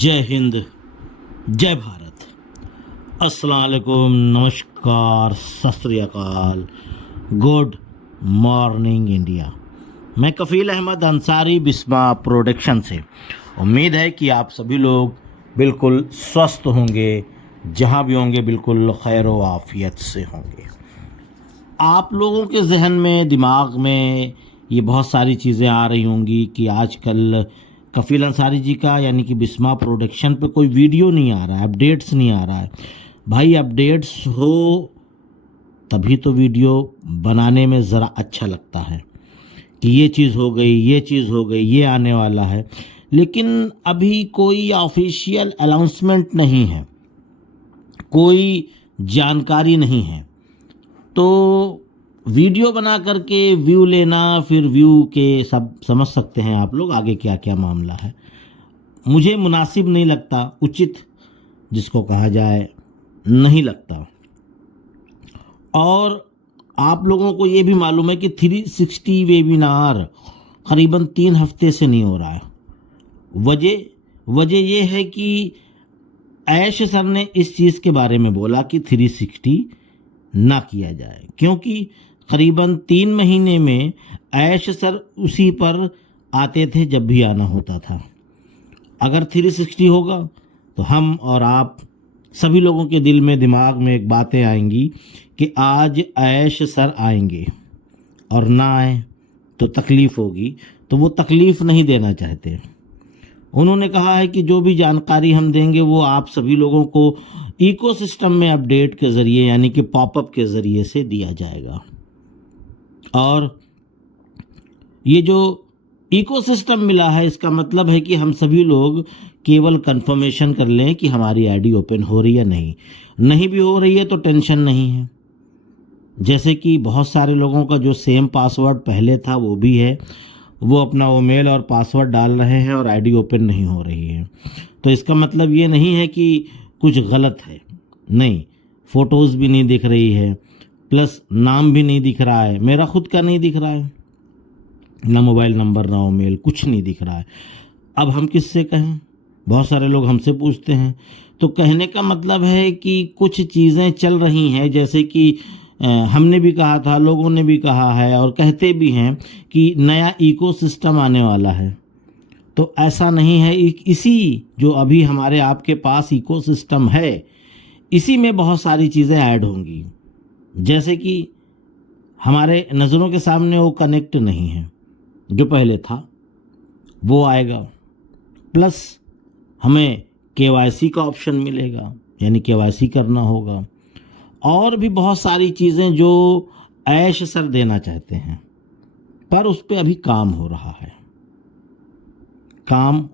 जय हिंद, जय भारत। अस्सलाम वालेकुम, नमस्कार, सत श्री अकाल, गुड मॉर्निंग इंडिया। मैं कफ़ील अहमद अंसारी बिस्मा प्रोडक्शन से। उम्मीद है कि आप सभी लोग बिल्कुल स्वस्थ होंगे, जहाँ भी होंगे बिल्कुल खैर व आफियत से होंगे। आप लोगों के जहन में, दिमाग में ये बहुत सारी चीज़ें आ रही होंगी कि आजकल कफ़ील अंसारी जी का यानी कि बिस्मा प्रोडक्शन पे कोई वीडियो नहीं आ रहा है, अपडेट्स नहीं आ रहा है। भाई अपडेट्स हो तभी तो वीडियो बनाने में ज़रा अच्छा लगता है कि ये चीज़ हो गई, ये चीज़ हो गई, ये आने वाला है। लेकिन अभी कोई ऑफिशियल अनाउंसमेंट नहीं है, कोई जानकारी नहीं है, तो वीडियो बना करके व्यू लेना, फिर व्यू के सब समझ सकते हैं आप लोग आगे क्या क्या मामला है। मुझे मुनासिब नहीं लगता, उचित जिसको कहा जाए नहीं लगता। और आप लोगों को ये भी मालूम है कि 360 वेबिनार करीबन 3 हफ्ते से नहीं हो रहा है। वजह ये है कि ऐश सर ने इस चीज़ के बारे में बोला कि 360 ना किया जाए, क्योंकि करीबन 3 महीने में ऐश सर उसी पर आते थे जब भी आना होता था। अगर 360 होगा तो हम और आप सभी लोगों के दिल में, दिमाग में एक बातें आएंगी कि आज ऐश सर आएंगे, और ना आए तो तकलीफ़ होगी, तो वो तकलीफ़ नहीं देना चाहते। उन्होंने कहा है कि जो भी जानकारी हम देंगे वो आप सभी लोगों को इकोसिस्टम में अपडेट के ज़रिए यानी कि पॉपअप के ज़रिए से दिया जाएगा। और ये जो इकोसिस्टम मिला है, इसका मतलब है कि हम सभी लोग केवल कंफर्मेशन कर लें कि हमारी आईडी ओपन हो रही है। नहीं भी हो रही है तो टेंशन नहीं है। जैसे कि बहुत सारे लोगों का जो सेम पासवर्ड पहले था वो भी है, वो अपना ईमेल और पासवर्ड डाल रहे हैं और आईडी ओपन नहीं हो रही है। तो इसका मतलब ये नहीं है कि कुछ गलत है, नहीं, फ़ोटोज़ भी नहीं दिख रही है, प्लस नाम भी नहीं दिख रहा है, मेरा खुद का नहीं दिख रहा है, ना मोबाइल नंबर, ना ईमेल, कुछ नहीं दिख रहा है। अब हम किससे कहें? बहुत सारे लोग हमसे पूछते हैं। तो कहने का मतलब है कि कुछ चीज़ें चल रही हैं, जैसे कि हमने भी कहा था, लोगों ने भी कहा है और कहते भी हैं कि नया इकोसिस्टम आने वाला है। तो ऐसा नहीं है, इसी जो अभी हमारे आपके पास इकोसिस्टम है, इसी में बहुत सारी चीज़ें ऐड होंगी। जैसे कि हमारे नज़रों के सामने वो कनेक्ट नहीं है, जो पहले था वो आएगा, प्लस हमें केवाईसी का ऑप्शन मिलेगा, यानी केवाईसी करना होगा, और भी बहुत सारी चीज़ें जो ऐश सर देना चाहते हैं, पर उस पर अभी काम हो रहा है। काम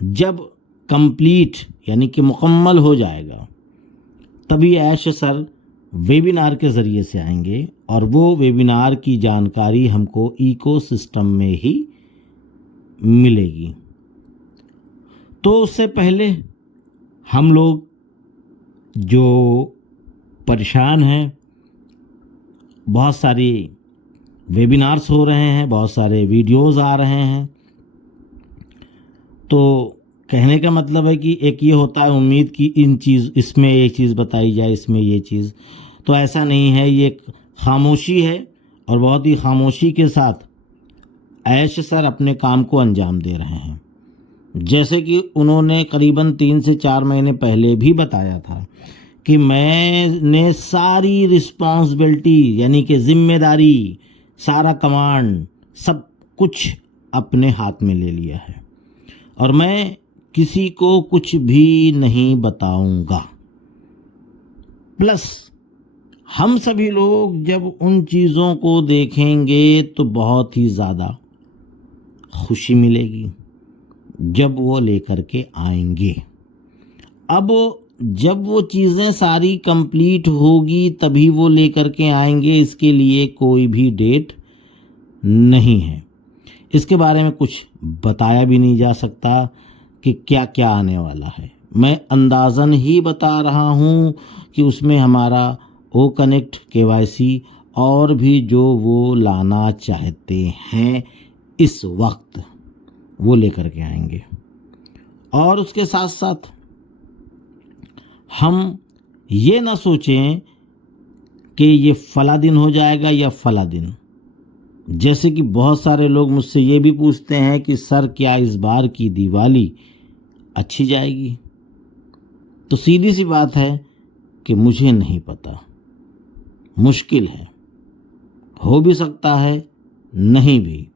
जब कंप्लीट यानी कि मुकम्मल हो जाएगा तभी ऐश सर वेबिनार के ज़रिए से आएंगे, और वो वेबिनार की जानकारी हमको इकोसिस्टम में ही मिलेगी। तो उससे पहले हम लोग जो परेशान हैं, बहुत सारी वेबिनार्स हो रहे हैं, बहुत सारे वीडियोस आ रहे हैं, तो कहने का मतलब है कि एक ये होता है उम्मीद कि इसमें ये चीज़ बताई जाए, इसमें ये चीज़, तो ऐसा नहीं है। ये एक खामोशी है, और बहुत ही खामोशी के साथ ऐश सर अपने काम को अंजाम दे रहे हैं। जैसे कि उन्होंने करीबन 3 से 4 महीने पहले भी बताया था कि मैंने सारी रिस्पॉन्सिबिलिटी यानी कि जिम्मेदारी, सारा कमांड, सब कुछ अपने हाथ में ले लिया है, और मैं किसी को कुछ भी नहीं बताऊंगा। प्लस हम सभी लोग जब उन चीज़ों को देखेंगे तो बहुत ही ज़्यादा खुशी मिलेगी जब वो लेकर के आएंगे। अब जब वो चीज़ें सारी कंप्लीट होगी तभी वो लेकर के आएंगे, इसके लिए कोई भी डेट नहीं है। इसके बारे में कुछ बताया भी नहीं जा सकता कि क्या क्या आने वाला है। मैं अंदाज़न ही बता रहा हूँ कि उसमें हमारा ओ कनेक्ट, केवाईसी और भी जो वो लाना चाहते हैं इस वक्त वो लेकर के आएंगे। और उसके साथ साथ हम ये ना सोचें कि ये फला दिन हो जाएगा या फला दिन। जैसे कि बहुत सारे लोग मुझसे ये भी पूछते हैं कि सर क्या इस बार की दिवाली अच्छी जाएगी? तो सीधी सी बात है कि मुझे नहीं पता, मुश्किल है, हो भी सकता है नहीं भी,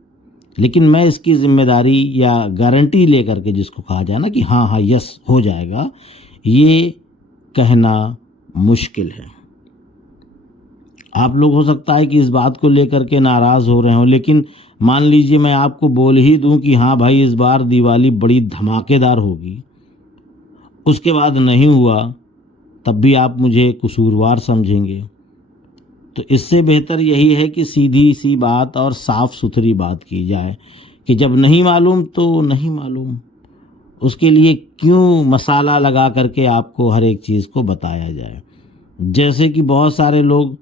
लेकिन मैं इसकी जिम्मेदारी या गारंटी लेकर के, जिसको कहा जाए ना कि हाँ हाँ यस हो जाएगा, ये कहना मुश्किल है। आप लोग हो सकता है कि इस बात को लेकर के नाराज़ हो रहे हो, लेकिन मान लीजिए मैं आपको बोल ही दूं कि हाँ भाई इस बार दिवाली बड़ी धमाकेदार होगी, उसके बाद नहीं हुआ, तब भी आप मुझे कसूरवार समझेंगे। तो इससे बेहतर यही है कि सीधी सी बात और साफ सुथरी बात की जाए कि जब नहीं मालूम तो नहीं मालूम, उसके लिए क्यों मसाला लगा करके आपको हर एक चीज़ को बताया जाए। जैसे कि बहुत सारे लोग,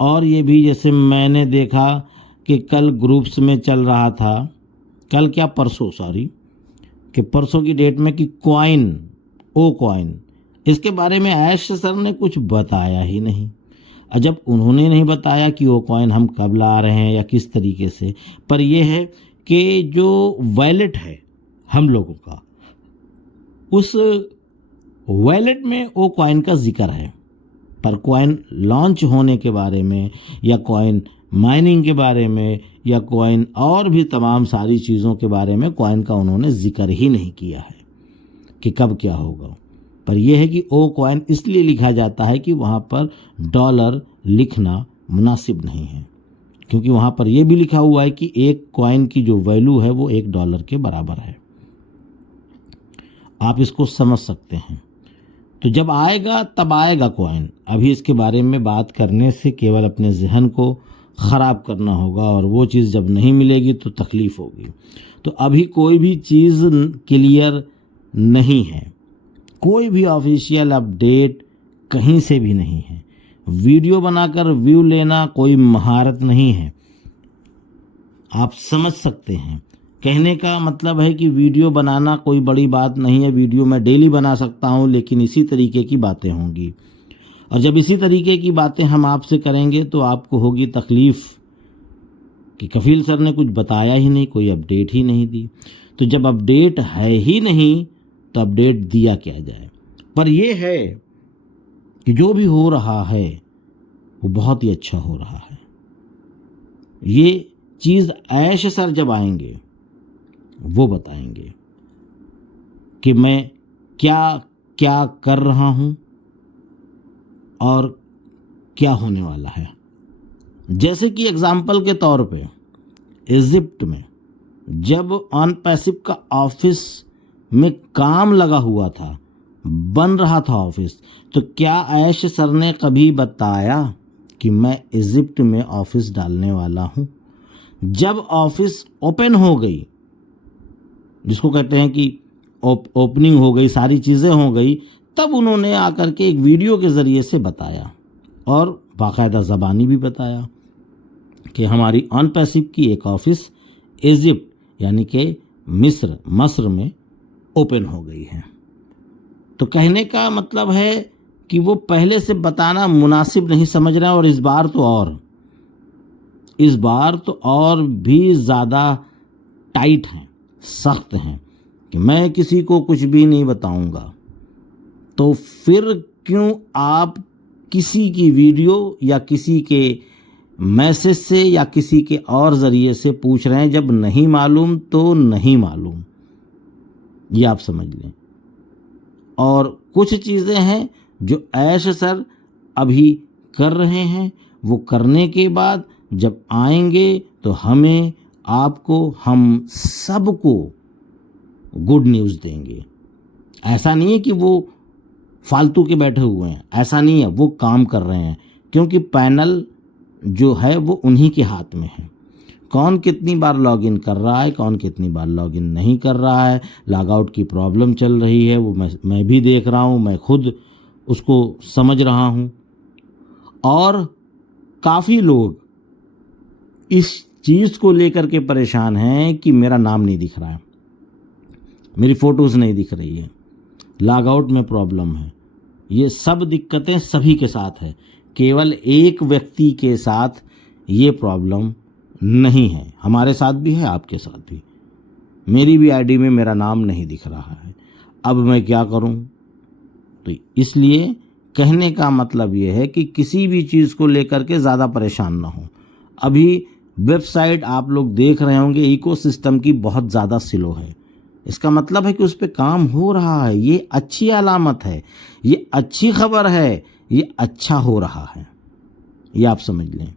और ये भी जैसे मैंने देखा कि कल ग्रुप्स में चल रहा था, कल क्या परसों सॉरी, कि परसों की डेट में कि कॉइन, ओ कॉइन, इसके बारे में ऐश सर ने कुछ बताया ही नहीं। जब उन्होंने नहीं बताया कि वो कॉइन हम कब ला रहे हैं या किस तरीके से, पर यह है कि जो वॉलेट है हम लोगों का, उस वॉलेट में वो कॉइन का जिक्र है, पर कॉइन लॉन्च होने के बारे में या कॉइन माइनिंग के बारे में या कॉइन और भी तमाम सारी चीज़ों के बारे में कॉइन का उन्होंने जिक्र ही नहीं किया है कि कब क्या होगा। पर यह है कि ओ कॉइन इसलिए लिखा जाता है कि वहाँ पर डॉलर लिखना मुनासिब नहीं है, क्योंकि वहाँ पर यह भी लिखा हुआ है कि एक कॉइन की जो वैल्यू है वो $1 के बराबर है। आप इसको समझ सकते हैं। तो जब आएगा तब आएगा कॉइन। अभी इसके बारे में बात करने से केवल अपने जहन को ख़राब करना होगा, और वो चीज़ जब नहीं मिलेगी तो तकलीफ़ होगी। तो अभी कोई भी चीज़ क्लियर नहीं है, कोई भी ऑफिशियल अपडेट कहीं से भी नहीं है। वीडियो बनाकर व्यू लेना कोई महारत नहीं है, आप समझ सकते हैं। कहने का मतलब है कि वीडियो बनाना कोई बड़ी बात नहीं है, वीडियो मैं डेली बना सकता हूं, लेकिन इसी तरीके की बातें होंगी। और जब इसी तरीके की बातें हम आपसे करेंगे तो आपको होगी तकलीफ़ कि कफील सर ने कुछ बताया ही नहीं, कोई अपडेट ही नहीं दी। तो जब अपडेट है ही नहीं तो अपडेट दिया क्या जाए। पर यह है कि जो भी हो रहा है वो बहुत ही अच्छा हो रहा है। ये चीज़ ऐश सर जब आएंगे वो बताएंगे कि मैं क्या क्या कर रहा हूँ और क्या होने वाला है। जैसे कि एग्जाम्पल के तौर पे इजिप्ट में जब ऑन पैसिव का ऑफिस में काम लगा हुआ था, बन रहा था ऑफिस, तो क्या ऐश सर ने कभी बताया कि मैं इजिप्ट में ऑफिस डालने वाला हूँ? जब ऑफिस ओपन हो गई, जिसको कहते हैं कि ओपनिंग हो गई, सारी चीज़ें हो गई, तब उन्होंने आकर के एक वीडियो के ज़रिए से बताया और बाकायदा ज़बानी भी बताया कि हमारी ऑन पैसिव की एक ऑफिस इजिप्ट यानी कि मस्र में ओपन हो गई है। तो कहने का मतलब है कि वो पहले से बताना मुनासिब नहीं समझ रहा, और इस बार तो और भी ज़्यादा टाइट हैं, सख्त हैं कि मैं किसी को कुछ भी नहीं बताऊंगा। तो फिर क्यों आप किसी की वीडियो या किसी के मैसेज से या किसी के और ज़रिए से पूछ रहे हैं? जब नहीं मालूम तो नहीं मालूम, ये आप समझ लें। और कुछ चीज़ें हैं जो ऐश सर अभी कर रहे हैं, वो करने के बाद जब आएंगे तो हमें, आपको, हम सबको गुड न्यूज़ देंगे। ऐसा नहीं है कि वो फालतू के बैठे हुए हैं, ऐसा नहीं है, वो काम कर रहे हैं, क्योंकि पैनल जो है वो उन्हीं के हाथ में है। कौन कितनी बार लॉगिन कर रहा है, कौन कितनी बार लॉगिन नहीं कर रहा है, लॉग आउट की प्रॉब्लम चल रही है, वो मैं भी देख रहा हूँ, मैं खुद उसको समझ रहा हूँ। और काफ़ी लोग इस चीज़ को लेकर के परेशान हैं कि मेरा नाम नहीं दिख रहा है, मेरी फ़ोटोज़ नहीं दिख रही है, लॉग आउट में प्रॉब्लम है। ये सब दिक्कतें सभी के साथ है, केवल एक व्यक्ति के साथ ये प्रॉब्लम नहीं है। हमारे साथ भी है, आपके साथ भी। मेरी भी आईडी में मेरा नाम नहीं दिख रहा है, अब मैं क्या करूं? तो इसलिए कहने का मतलब ये है कि किसी भी चीज़ को लेकर के ज़्यादा परेशान ना हो। अभी वेबसाइट आप लोग देख रहे होंगे इकोसिस्टम की बहुत ज़्यादा स्लो है, इसका मतलब है कि उस पर काम हो रहा है। ये अच्छी अलामत है, ये अच्छी खबर है, ये अच्छा हो रहा है, ये आप समझ लें।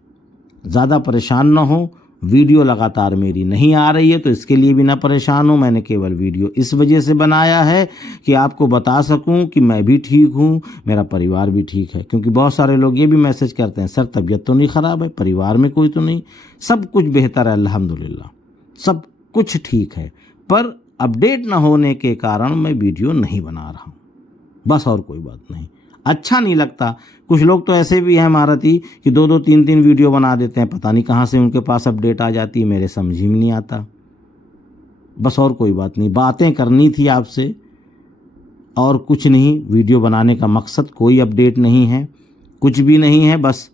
ज़्यादा परेशान ना हो। वीडियो लगातार मेरी नहीं आ रही है तो इसके लिए भी ना परेशान हो। मैंने केवल वीडियो इस वजह से बनाया है कि आपको बता सकूं कि मैं भी ठीक हूं, मेरा परिवार भी ठीक है। क्योंकि बहुत सारे लोग ये भी मैसेज करते हैं, सर तबीयत तो नहीं ख़राब है, परिवार में कोई तो नहीं, सब कुछ बेहतर है अल्हम्दुलिल्लाह, सब कुछ ठीक है, पर अपडेट ना होने के कारण मैं वीडियो नहीं बना रहा हूँ, बस और कोई बात नहीं। अच्छा नहीं लगता। कुछ लोग तो ऐसे भी हैं महारथी कि 2-2 3-3 वीडियो बना देते हैं, पता नहीं कहाँ से उनके पास अपडेट आ जाती है, मेरे समझ ही में नहीं आता। बस और कोई बात नहीं, बातें करनी थी आपसे और कुछ नहीं। वीडियो बनाने का मकसद कोई अपडेट नहीं है, कुछ भी नहीं है। बस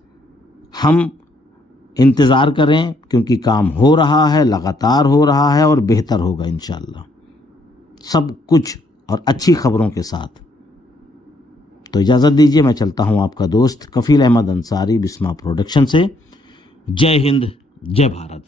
हम इंतज़ार करें, क्योंकि काम हो रहा है, लगातार हो रहा है और बेहतर होगा इंशाअल्लाह, सब कुछ और अच्छी खबरों के साथ। तो इजाज़त दीजिए, मैं चलता हूँ। आपका दोस्त कफील अहमद अंसारी, बिस्मा प्रोडक्शन से। जय हिंद, जय भारत।